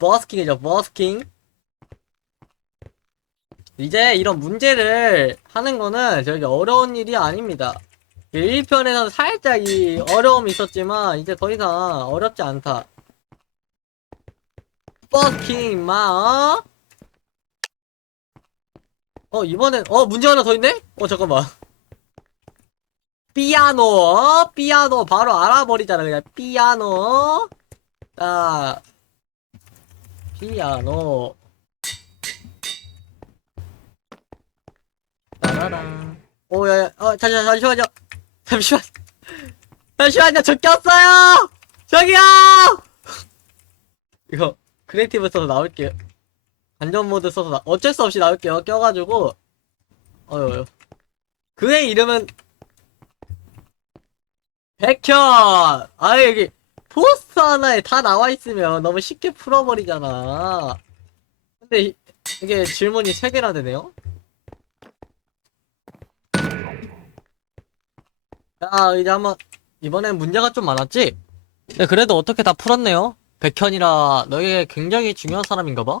버스킹이죠, 버스킹. 이제 이런 문제를 하는 거는 저기 어려운 일이 아닙니다. 1편에서는 살짝 이 어려움이 있었지만 이제 더 이상 어렵지 않다. 버스킹 마 어? 어 이번엔 어 문제 하나 더 있네? 어 잠깐만 피아노 어? 피아노 바로 알아버리잖아 그냥 피아노 자 피아노. 따라란 오야야 어 잠시만 잠시만요. 잠시만. 잠시만요. 저 꼈어요! 저기요! 이거 크리에이티브 써서 나올게요. 안전 모드 써서 나, 어쩔 수 없이 나올게요. 껴가지고. 어휴 그의 이름은 백현! 아 여기 포스터 하나에 다 나와 있으면 너무 쉽게 풀어버리잖아 근데 이, 이게 질문이 세 개나 되네요 자 이제 한번 이번엔 문제가 좀 많았지? 네, 그래도 어떻게 다 풀었네요 백현이라 너에게 굉장히 중요한 사람인가 봐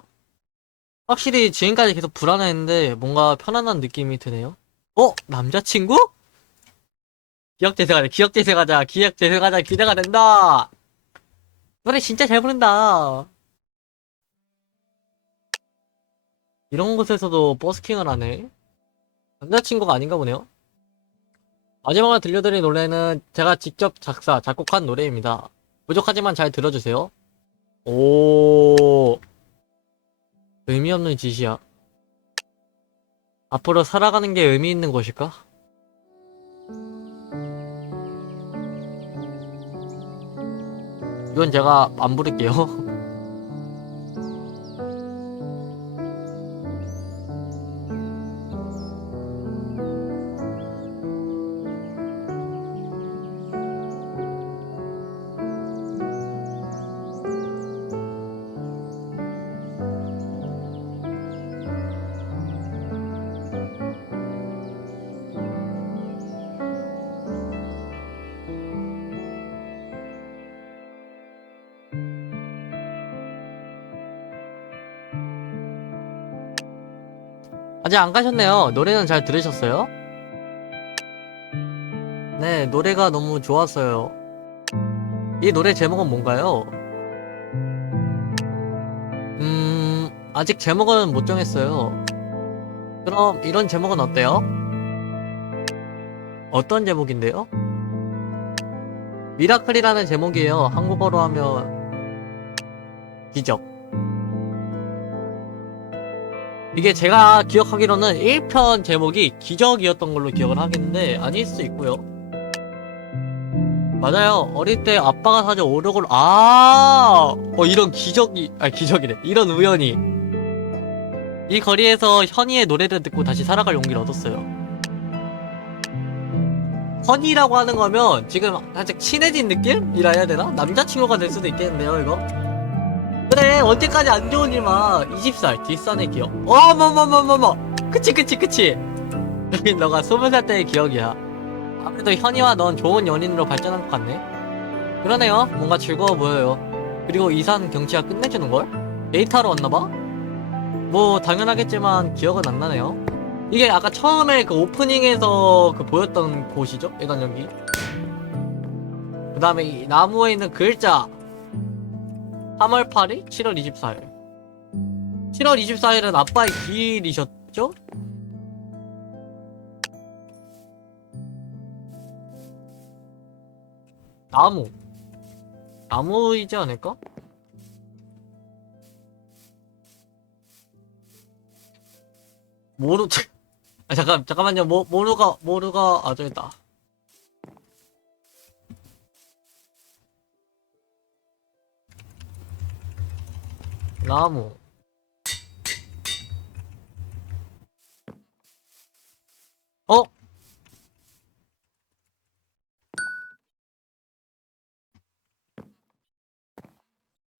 확실히 지금까지 계속 불안했는데 뭔가 편안한 느낌이 드네요 어? 남자친구? 기억 재생하자 기억 재생하자 기억 재생하자 기대가 된다 노래 진짜 잘 부른다 이런 곳에서도 버스킹을 하네 남자친구가 아닌가 보네요 마지막으로 들려드린 노래는 제가 직접 작사, 작곡한 노래입니다. 부족하지만 잘 들어주세요. 오, 의미 없는 짓이야. 앞으로 살아가는 게 의미 있는 것일까? 이건 제가 안 부를게요. 아직 안 가셨네요. 노래는 잘 들으셨어요? 네, 노래가 너무 좋았어요. 이 노래 제목은 뭔가요? 음, 아직 제목은 못 정했어요. 그럼 이런 제목은 어때요? 어떤 제목인데요? 미라클이라는 제목이에요. 한국어로 하면 기적. 이게 제가 기억하기로는 1편 제목이 기적이었던 걸로 기억을 하겠는데 아닐 수 있고요. 맞아요. 어릴 때 아빠가 사준 오력을 아, 어 이런 기적이 아 기적이래. 이런 우연이 이 거리에서 현이의 노래를 듣고 다시 살아갈 용기를 얻었어요. 현이라고 하는 거면 지금 살짝 친해진 느낌이라 해야 되나? 남자친구가 될 수도 있겠는데요, 이거? 그래 언제까지 안 좋은 일만 20살 뒷산의 기억. 어머머머머머. 그치 그치 그치. 너가 20살 때의 기억이야. 아무래도 현이와 넌 좋은 연인으로 발전한 것 같네. 그러네요. 뭔가 즐거워 보여요. 그리고 이산 경치가 끝내주는걸? 데이트하러 왔나봐? 뭐 당연하겠지만 기억은 안 나네요. 이게 아까 처음에 그 오프닝에서 그 보였던 곳이죠? 일단 여기. 그 다음에 이 나무에 있는 글자 3월 8일? 7월 24일. 7월 24일은 아빠의 기일이셨죠? 나무. 나무이지 않을까? 모루, 아, 잠깐, 잠깐만요. 모, 모루가, 모루가, 아, 저기 있다. 나무 어?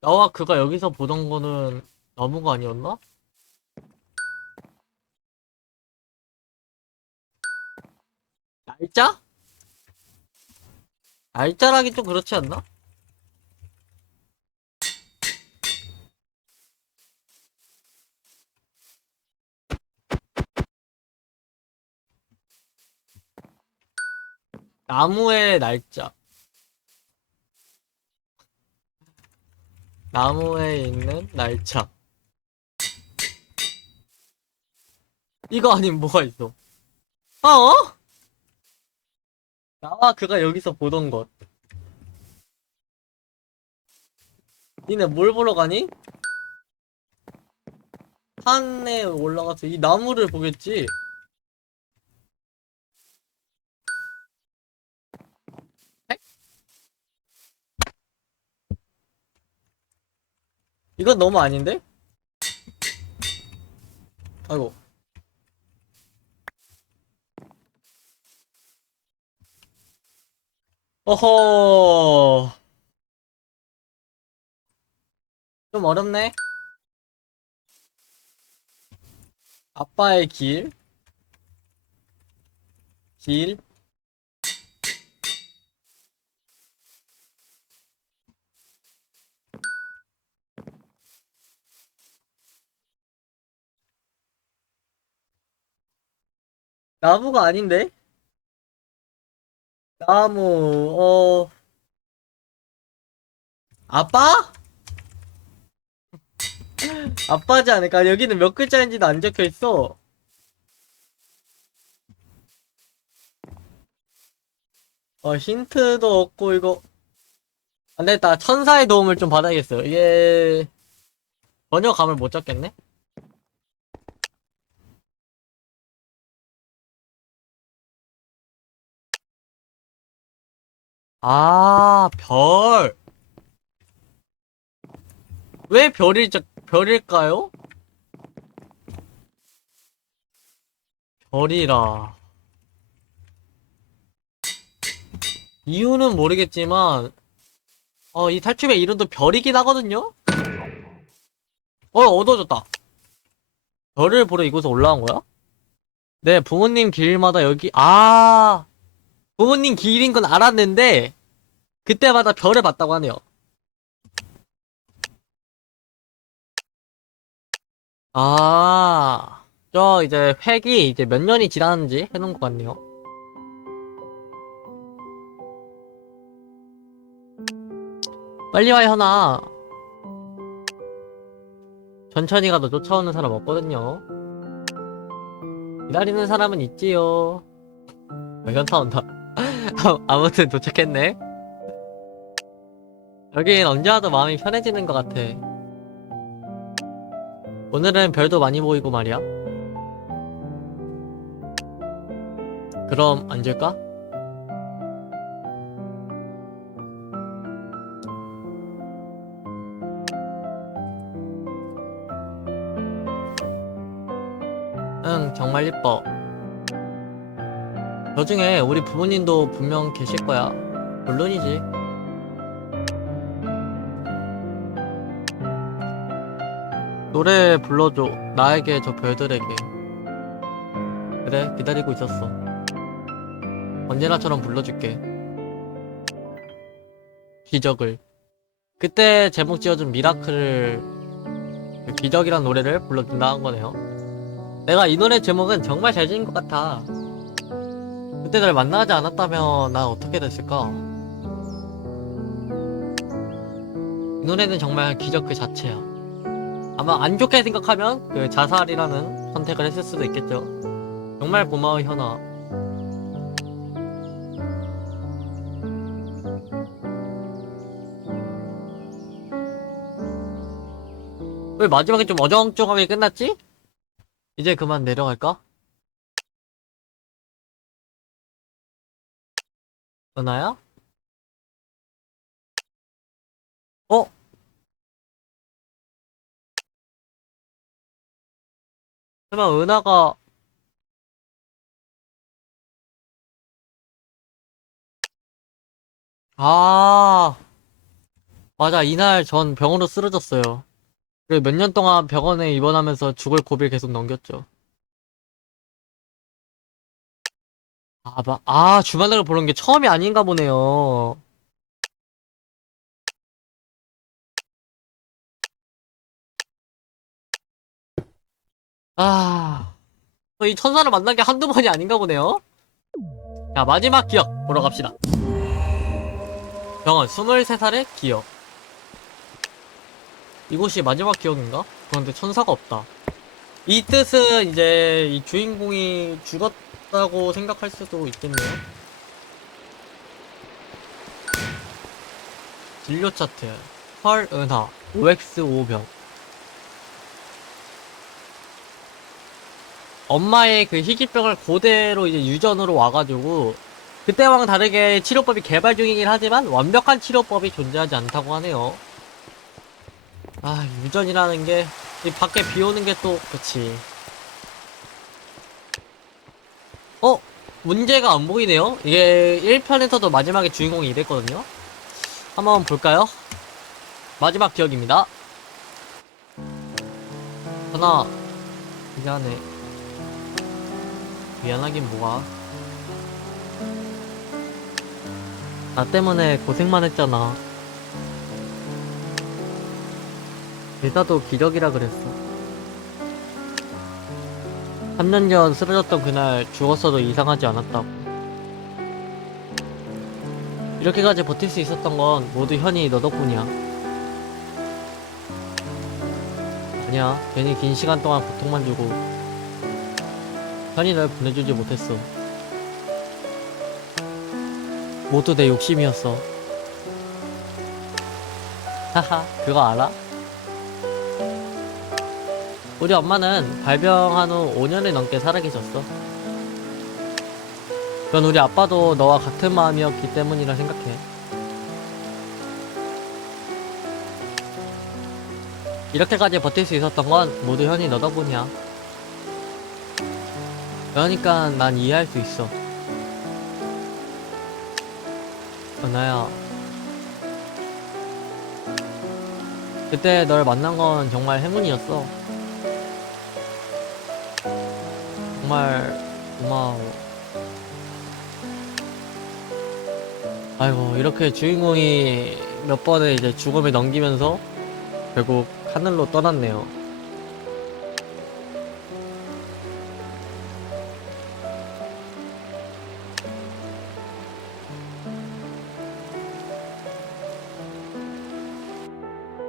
나와 그가 여기서 보던 거는 나무가 아니었나? 날짜? 날짜라기 좀 그렇지 않나? 나무의 날짜. 나무에 있는 날짜. 이거 아니면 뭐가 있어? 어? 나와 그가 여기서 보던 것. 니네 뭘 보러 가니? 산에 올라가서 이 나무를 보겠지? 이건 너무 아닌데? 아이고. 어허. 좀 어렵네. 아빠의 길. 길. 나무가 아닌데? 나무, 어, 아빠? 아빠지 않을까? 여기는 몇 글자인지도 안 적혀 있어. 어, 힌트도 없고, 이거. 안 되겠다. 천사의 도움을 좀 받아야겠어요. 이게, 전혀 감을 못 잡겠네? 아, 별. 왜 별이, 별일까요? 별이라. 이유는 모르겠지만, 어, 이 탈춤의 이름도 별이긴 하거든요? 어, 어두워졌다. 별을 보러 이곳에 올라온 거야? 네, 부모님 길마다 여기, 아, 부모님 길인 건 알았는데, 그때마다 별을 봤다고 하네요. 아, 저 이제 획이 이제 몇 년이 지났는지 해놓은 것 같네요. 빨리 와, 현아. 천천히 가도 쫓아오는 사람 없거든요. 기다리는 사람은 있지요. 어, 현타 온다. 아무튼 도착했네. 여긴 언제 와도 마음이 편해지는 것 같아. 오늘은 별도 많이 보이고 말이야. 그럼 앉을까? 응, 정말 예뻐. 저 중에 우리 부모님도 분명 계실 거야. 물론이지. 노래 불러줘. 나에게 저 별들에게. 그래, 기다리고 있었어. 언제나처럼 불러줄게. 기적을. 그때 제목 지어준 미라클을, 그 기적이란 노래를 불러준다 한 거네요. 내가 이 노래 제목은 정말 잘 지은 것 같아. 그때 날 만나지 않았다면 난 어떻게 됐을까? 이 노래는 정말 기적 그 자체야. 아마 안 좋게 생각하면 그 자살이라는 선택을 했을 수도 있겠죠. 정말 고마워 현아. 왜 마지막에 좀 어정쩡하게 끝났지? 이제 그만 내려갈까? 은하야? 어? 설마 은하가 아 맞아 이날 전 병으로 쓰러졌어요 그리고 몇 년 동안 병원에 입원하면서 죽을 고비를 계속 넘겼죠 아, 마, 아 주말을 보는 게 처음이 아닌가 보네요 아, 이 천사를 만난 게 한두 번이 아닌가 보네요. 자, 마지막 기억 보러 갑시다. 병원 23살의 기억. 이곳이 마지막 기억인가? 그런데 천사가 없다. 이 뜻은 이제 이 주인공이 죽었 다고 생각할 수도 있겠네요. 진료 차트. 헐은하. OX 5병. 엄마의 그 희귀병을 그대로 이제 유전으로 와가지고 그때와는 다르게 치료법이 개발 중이긴 하지만 완벽한 치료법이 존재하지 않다고 하네요. 아 유전이라는 게이 밖에 비 오는 게 또 그치. 어 문제가 안 보이네요. 이게 1편에서도 마지막에 주인공이 이랬거든요. 한번 볼까요? 마지막 기억입니다. 하나 미안해. 미안하긴 뭐가. 나 때문에 고생만 했잖아. 대사도 기적이라 그랬어. 3년 전 쓰러졌던 그날 죽었어도 이상하지 않았다고. 이렇게까지 버틸 수 있었던 건 모두 현이 너 덕분이야. 아니야, 괜히 긴 시간 동안 고통만 주고 현이 널 보내주지 못했어. 모두 내 욕심이었어. 하하, 그거 알아? 우리 엄마는 발병한 후 5년을 넘게 살아계셨어. 그건 우리 아빠도 너와 같은 마음이었기 때문이라 생각해. 이렇게까지 버틸 수 있었던 건 모두 현이 너 덕분이야. 그러니까 난 이해할 수 있어. 은하야. 그때 널 만난 건 정말 행운이었어. 정말 고마워. 아이고, 이렇게 주인공이 몇 번을 이제 죽음을 넘기면서 결국 하늘로 떠났네요.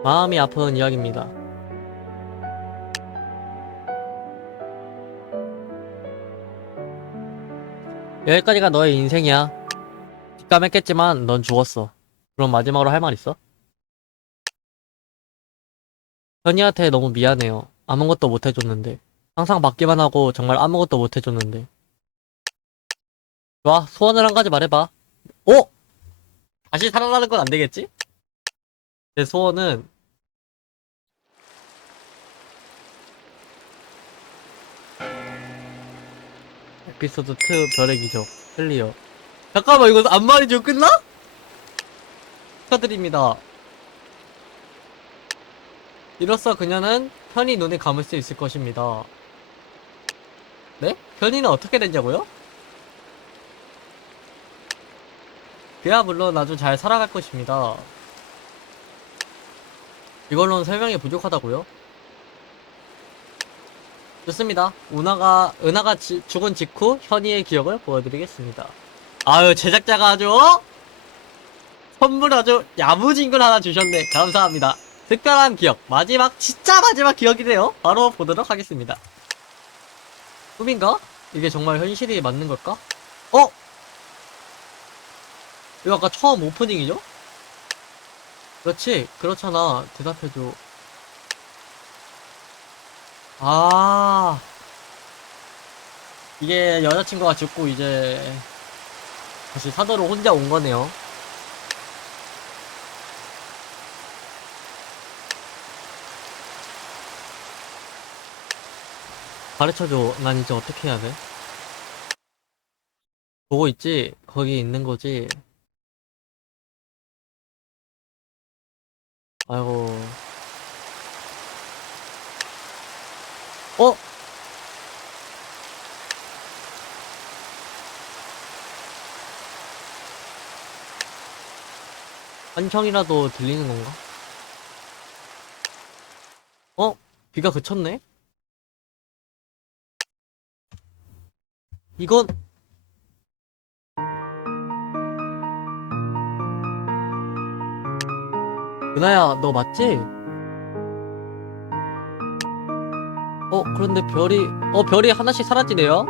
마음이 아픈 이야기입니다. 여기까지가 너의 인생이야. 뒷감했겠지만 넌 죽었어. 그럼 마지막으로 할 말 있어? 현이한테 너무 미안해요. 아무것도 못 해줬는데. 항상 받기만 하고 정말 아무것도 못 해줬는데. 좋아, 소원을 한 가지 말해봐. 오! 다시 살아나는 건 안 되겠지? 내 소원은 에피소드 2 별의 기적 클리어 잠깐만 이거 안말이죠 끝나? 축하드립니다 이로써 그녀는 편히 눈을 감을 수 있을 것입니다 네? 편이는 어떻게 된다고요? 그야 물론 아주 잘 살아갈 것입니다 이걸로는 설명이 부족하다고요? 좋습니다. 은하가 은하가 지- 죽은 직후 현이의 기억을 보여드리겠습니다. 아유 제작자가 아주 어? 선물 아주 야무진 걸 하나 주셨네. 감사합니다. 특별한 기억 마지막 진짜 마지막 기억이네요. 바로 보도록 하겠습니다. 꿈인가? 이게 정말 현실이 맞는 걸까? 어? 이거 아까 처음 오프닝이죠? 그렇지 그렇잖아 대답해줘 아 이게 여자친구가 죽고 이제 다시 사도로 혼자 온 거네요 가르쳐줘 난 이제 어떻게 해야 돼? 보고 있지? 거기 있는 거지? 아이고. 어? 환청이라도 들리는 건가? 어? 비가 그쳤네? 이건 은하야 너 맞지? 어, 그런데 별이, 어, 별이 하나씩 사라지네요?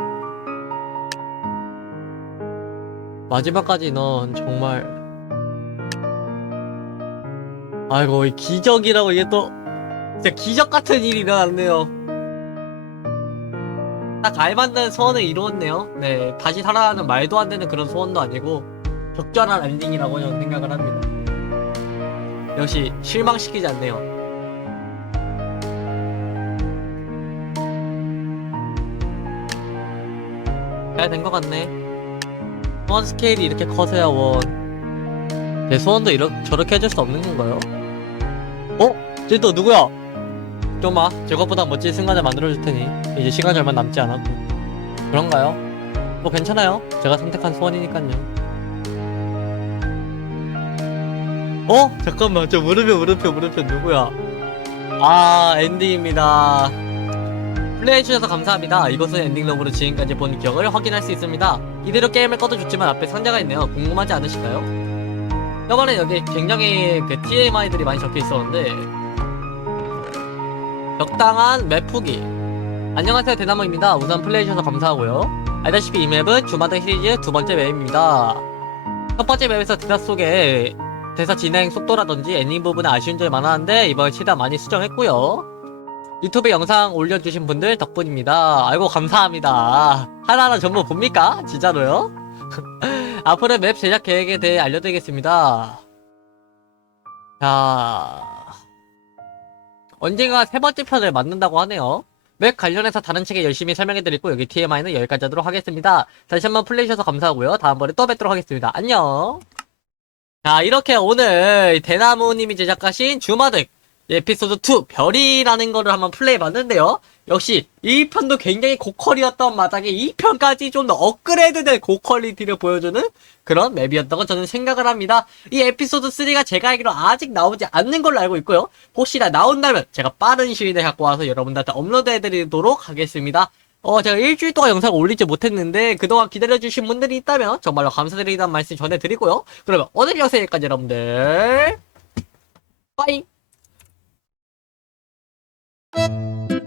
마지막까지 넌 정말. 아이고, 이 기적이라고 이게 또, 진짜 기적 같은 일이 일어났네요. 딱 알맞는 소원을 이루었네요. 네, 다시 살아나는 말도 안 되는 그런 소원도 아니고, 적절한 엔딩이라고 저는 생각을 합니다. 역시 실망시키지 않네요. 잘 된 것 같네. 소원 스케일이 이렇게 커서야 원. 내 소원도 이렇게 저렇게 해줄 수 없는 건가요? 어? 쟤또 누구야? 좀 마. 저것보다 멋진 순간을 만들어줄 테니 이제 시간이 얼마 남지 않았고. 그런가요? 뭐 괜찮아요. 제가 선택한 소원이니까요. 어? 잠깐만 저 물음표 물음표 물음표 누구야 아 엔딩입니다 플레이해주셔서 감사합니다. 이것은 엔딩러브로 지금까지 본 기억을 확인할 수 있습니다. 이대로 게임을 꺼도 좋지만 앞에 상자가 있네요. 궁금하지 않으실까요? 저번에 여기 굉장히 그 TMI들이 많이 적혀 있었는데 적당한 맵 후기. 안녕하세요 대나무입니다. 우선 플레이해주셔서 감사하고요. 알다시피 이 맵은 주마등 시리즈 두 번째 맵입니다. 첫 번째 맵에서 대사 속에 대사 진행 속도라든지 엔딩 부분에 아쉬운 점이 많았는데 이번에 최대한 많이 수정했고요. 유튜브 영상 올려주신 분들 덕분입니다. 아이고 감사합니다. 하나하나 전부 봅니까? 진짜로요? 앞으로 맵 제작 계획에 대해 알려드리겠습니다. 자 언젠가 세 번째 편을 만든다고 하네요. 맵 관련해서 다른 책에 열심히 설명해드리고 여기 TMI는 여기까지 하도록 하겠습니다. 다시 한번 플레이해주셔서 감사하고요. 다음번에 또 뵙도록 하겠습니다. 안녕. 자, 이렇게 오늘 대나무님이 제작하신 주마득 에피소드 2 별이라는 거를 한번 플레이 봤는데요. 역시 1편도 굉장히 고퀄이었던 마당에 2편까지 좀 더 업그레이드된 고퀄리티를 보여주는 그런 맵이었다고 저는 생각을 합니다. 이 에피소드 3가 제가 알기로 아직 나오지 않는 걸로 알고 있고요. 혹시나 나온다면 제가 빠른 시일 내에 갖고 와서 여러분들한테 업로드해드리도록 하겠습니다. 어, 제가 일주일 동안 영상을 올리지 못했는데, 그동안 기다려주신 분들이 있다면, 정말로 감사드리다는 말씀 전해드리고요. 그러면 오늘 영상 여기까지 여러분들, 빠이! Thank you.